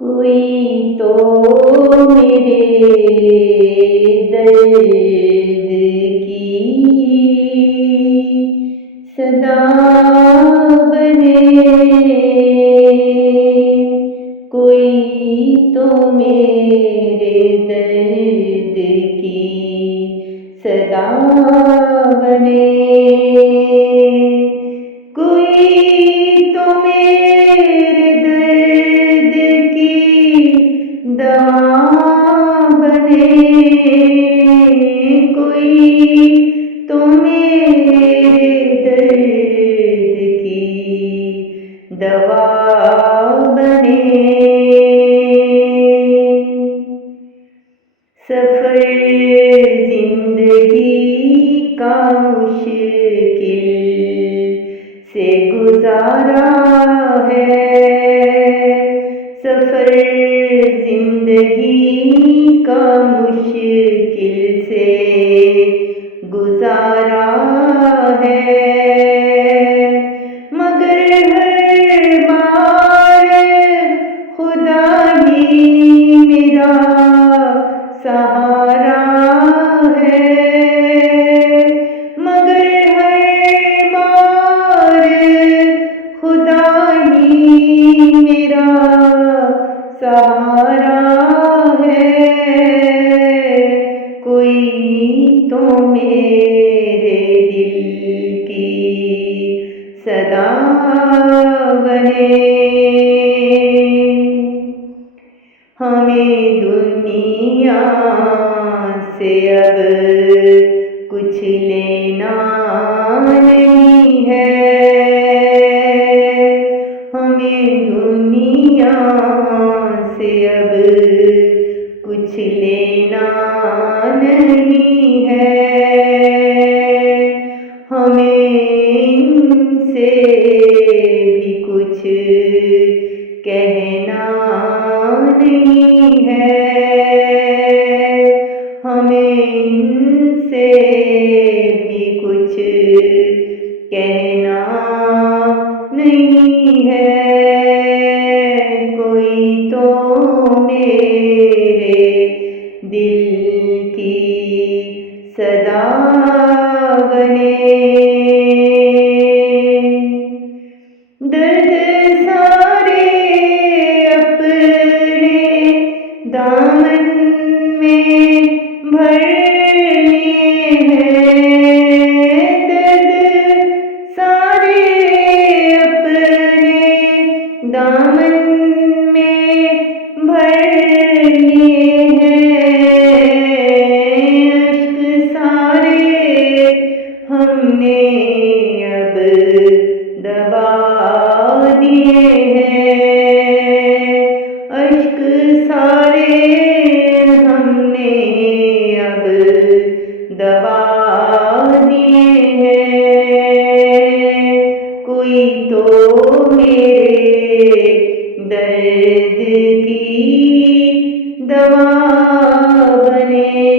कोई तो मेरे दर्द की सदा बने, कोई तो मेरे दर्द की सदा बने, कोई तो मेरे दर्द की दवा बने, कोई तो मेरे दर्द की दवा बने। सफर जिंदगी का मुश्किल से गुजारा है, सफर जिंदगी का मुश्किल से गुजारा है, मगर हर बार खुदा ही मेरा सहारा है, मगर हर बार खुदा ही मेरा सहारा है, कोई तो मेरे दिल की सदा बने। हमें दुनिया से अब कुछ लेना नहीं है, हमें दुनिया से अब कुछ लेना नहीं है, हमें इनसे भी कुछ कहना नहीं है, हमें इनसे भी कुछ कहना नहीं है, कोई तो मेरे दिल की सदा बने। दर्द सारे अपने दामन में भर लिए हैं, दर्द सारे अपने दामन में भर लिए हैं, अश्क सारे हमने अब दबा दिए हैं, अश्क सारे हमने अब दबा दिए हैं, कोई तो मेरे दर्द की दवा बने।